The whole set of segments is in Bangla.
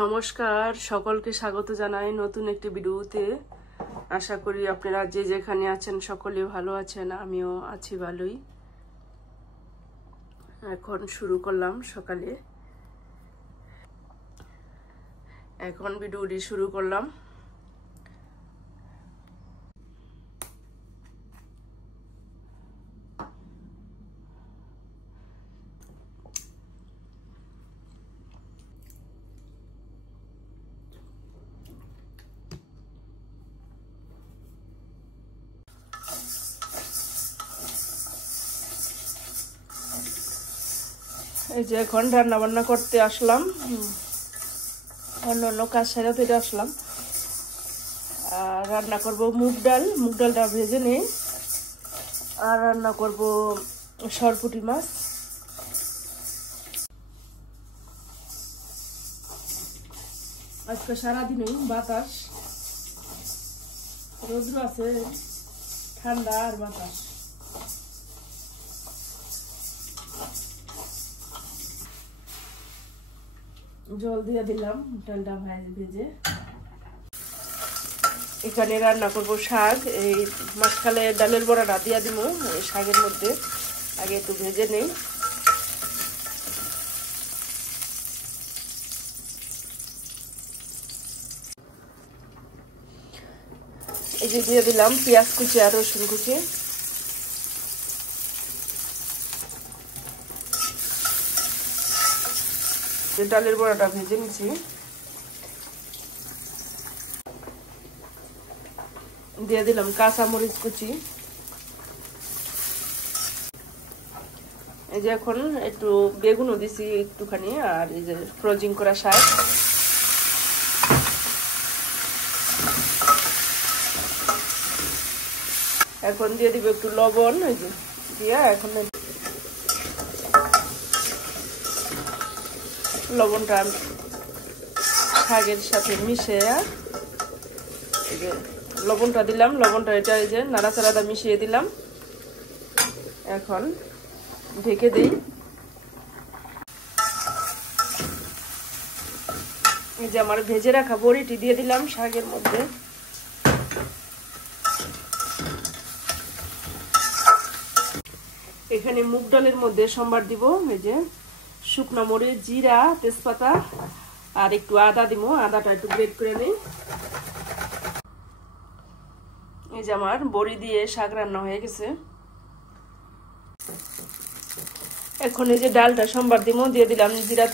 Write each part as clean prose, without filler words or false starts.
নমস্কার, সকলকে স্বাগত জানাই নতুন একটি ভিডিওতে। আশা করি আপনারা যে যেখানে আছেন সকলে ভালো আছেন, আমিও আছি ভালোই। এখন শুরু করলাম সকালে, এখন ভিডিওটি শুরু করলাম। এই যে এখন রান্না বান্না করতে আসলাম, অন্য অন্য কাজ সেরে ফিরে আসলাম। আর রান্না করব মুগ ডালটা ভেজে নেই। আর রান্না করব সরপুঁটি মাছ। আজকে সারাদিনই বাতাস, রৌদ্র আছে, ঠান্ডা আর বাতাস। জল দিয়ে দিলাম ডালটা ভেজে। এখানে রান্না করব শাক। এই মাঝখানে ডালের বড়াটা দিয়ে দিব এই শাকের মধ্যে, আগে একটু ভেজে নেই। এই যে দিয়ে দিলাম পেঁয়াজ কুচি আর রসুন কুচি। ডালের বড়াটা ভেজে নিচ্ছি। দিয়ে দিলাম কাঁচা মরিচ কুচি। এই যে এখন একটু বেগুনও দিছি একটুখানি, আর এই যে ফ্রোজিং করা শাক। এখন দিয়ে দিব একটু লবণ, এই যে দিয়ে এখন লবণটা শাকের সাথে মিশিয়ে, এই যে লবণটা দিলাম, লবণটা এটা এই যে নাড়াচাড়াটা মিশিয়ে দিলাম। এখন ঢেকে দিই। এই যে আমার ভেজে রাখা বড়িটি দিয়ে দিলাম শাকের মধ্যে। এখানে মুগ ডালের মধ্যে সম্বার দিব, এই যে শুকনো মরিচ, জিরা, তেজপাতা আর একটু আদা দিব। আদাটা একটু গ্রেট করে নিই। এই যে আমার বড়ি দিয়ে শাক রান্না হয়ে গেছে। এখন এই যে ডালটা সম্বার দিব, দিয়ে দিলাম জিরা,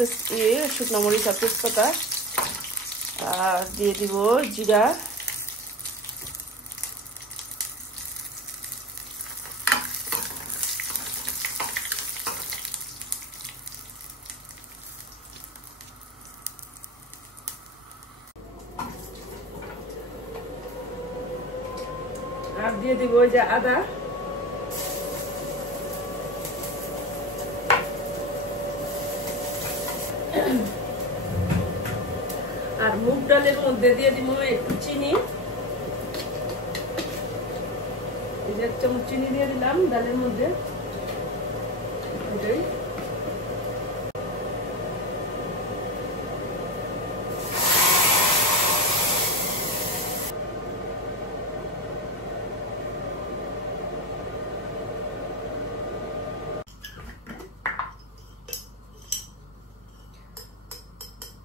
শুকনো মরিচ আর তেজপাতা, আর দিয়ে দিব জিরা, আর দিয়ে দিব ওই যে আদা। আর মুগ ডালের মধ্যে দিয়ে দিব একটু চিনি। এই যে 1 চামচ চিনি দিয়ে দিলাম ডালের মধ্যে।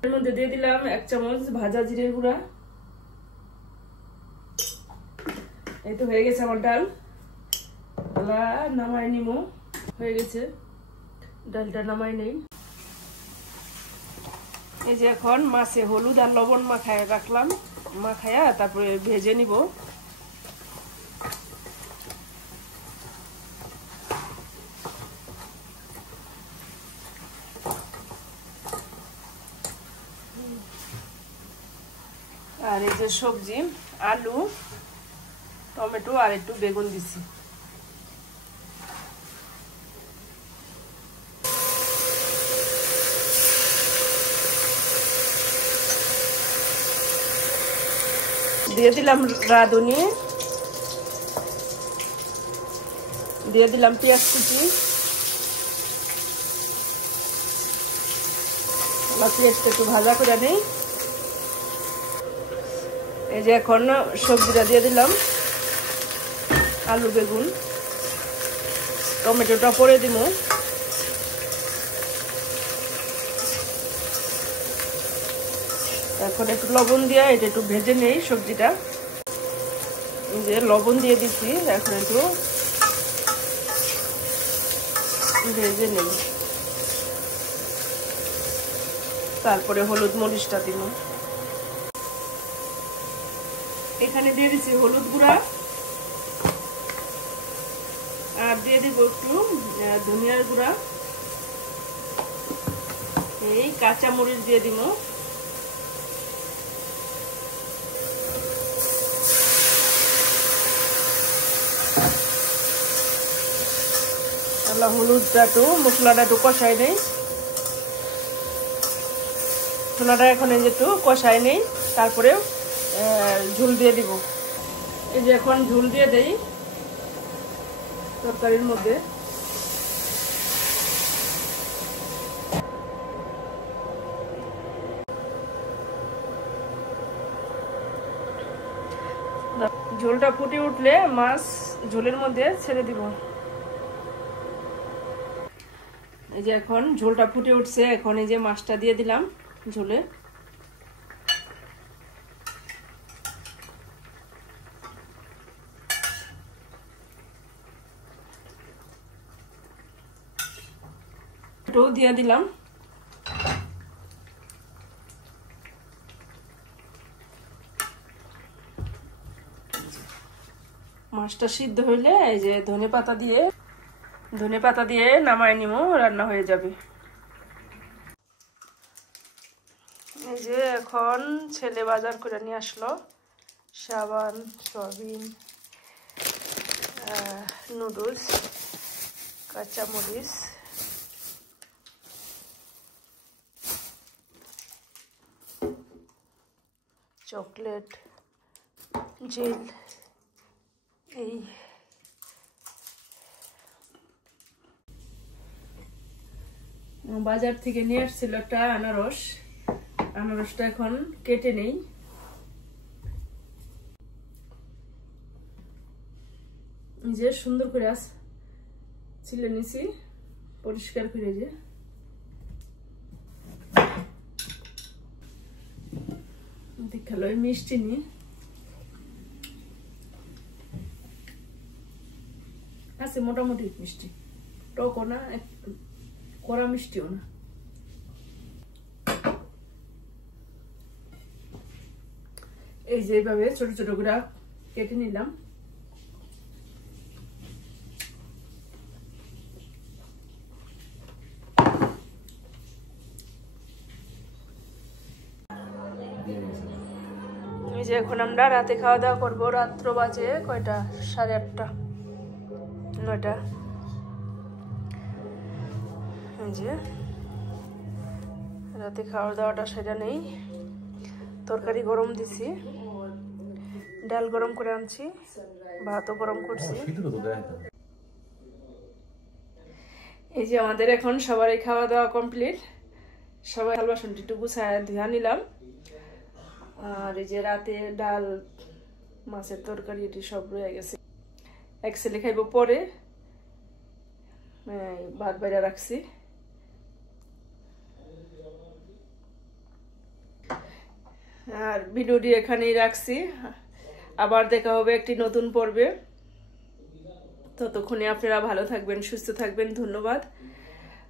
এর মধ্যে দিয়ে দিলাম 1 চামচ ভাজা জিরের গুঁড়া। এই তো হয়ে গেছে আমার ডাল। নামাই নিব, হয়ে গেছে ডালটা, নামাই নেই। এই যে এখন মাছে হলুদ আর লবণ মাখায় রাখলাম, মাখায়া তারপরে ভেজে নিব। আর এই যে সবজি, আলু, টমেটো আর একটু বেগুন দিছি। দিয়ে দিলাম রাঁধুনি, দিয়ে দিলাম পেঁয়াজ কুচি। পেঁয়াজটা একটু ভাজা করে নেই। এই যে এখন সবজিটা দিয়ে দিলাম, আলু বেগুন, টমেটোটা পরে দিব। এখন একটু লবণ দিয়ে এটা একটু ভেজে নেই সবজিটা। এই যে লবণ দিয়ে দিচ্ছি, এখন একটু ভেজে নেই, তারপরে হলুদ মরিচটা দিব। এখানে দিয়ে দিচ্ছি হলুদ গুঁড়া, আর দিয়ে দিব একটু ধনিয়ার গুঁড়া, এই কাঁচা মরিচ দিয়ে দিব। হলুদটা একটু মশলাটা একটু কষাই নেই, মশলাটা এখন এই যে একটু কষাই নেই, তারপরে ঝোল দিয়ে দিব। এই যে এখন ঝোল দিয়ে দেই তরকারির মধ্যে। ঝোলটা ফুটে উঠলে মাছ ঝোলের মধ্যে ছেড়ে দিব। এই যে এখন ঝোলটা ফুটে উঠছে, এখন এই যে মাছটা দিয়ে দিলাম ঝোলে। এটাও দিয়ে দিলাম। মাছটা সিদ্ধ হইলে এই যে ধনেপাতা দিয়ে নামাই নিব, রান্না হয়ে যাবে। এই যে এখন ছেলে বাজার করে নিয়ে আসলো সাবান, সয়াবিন, নুডলস, কাঁচামরিচ, চকলেট, জেল, এই বাজার থেকে নিয়ে আসছিল একটা আনারসটা এখন কেটে নেই। যে সুন্দর করে ছিলে নিছি পরিষ্কার করে, যে দেখালো মিষ্টি নি আছে, মোটামুটি মিষ্টি, টকও না, কড়া মিষ্টিও না। এই যে এইভাবে ছোট ছোট করে কেটে নিলাম। এই যে এখন আমরা রাতে খাওয়া দাওয়া করবো। রাত্র বাজে কয়টা? 8:30, 9টা। এই যে রাতে খাওয়া দাওয়াটা সেটা নেই। তরকারি গরম দিছি, ডাল গরম করে আনছি, ভাতও গরম করছি। এই যে আমাদের এখন সবারই খাওয়া দাওয়া কমপ্লিট, সবাই থাল বাসনটি একটু গুছায় ধুয়া নিলাম। আর এই যে রাতে ডাল, মাছের তরকারি এটি সব রয়ে গেছে। এক ছেলে খাইব পরে, ভাত বাইরে রাখছি। আর ভিডিওটি এখানেই রাখছি, আবার দেখা হবে একটি নতুন পর্বে। ততক্ষণে আপনারা ভালো থাকবেন, সুস্থ থাকবেন। ধন্যবাদ।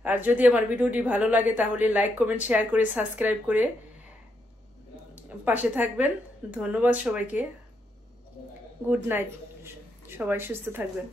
আর যদি আমার ভিডিওটি ভালো লাগে তাহলে লাইক, কমেন্ট, শেয়ার করে সাবস্ক্রাইব করে পাশে থাকবেন। ধন্যবাদ সবাইকে। গুড নাইট, সবাই সুস্থ থাকবেন।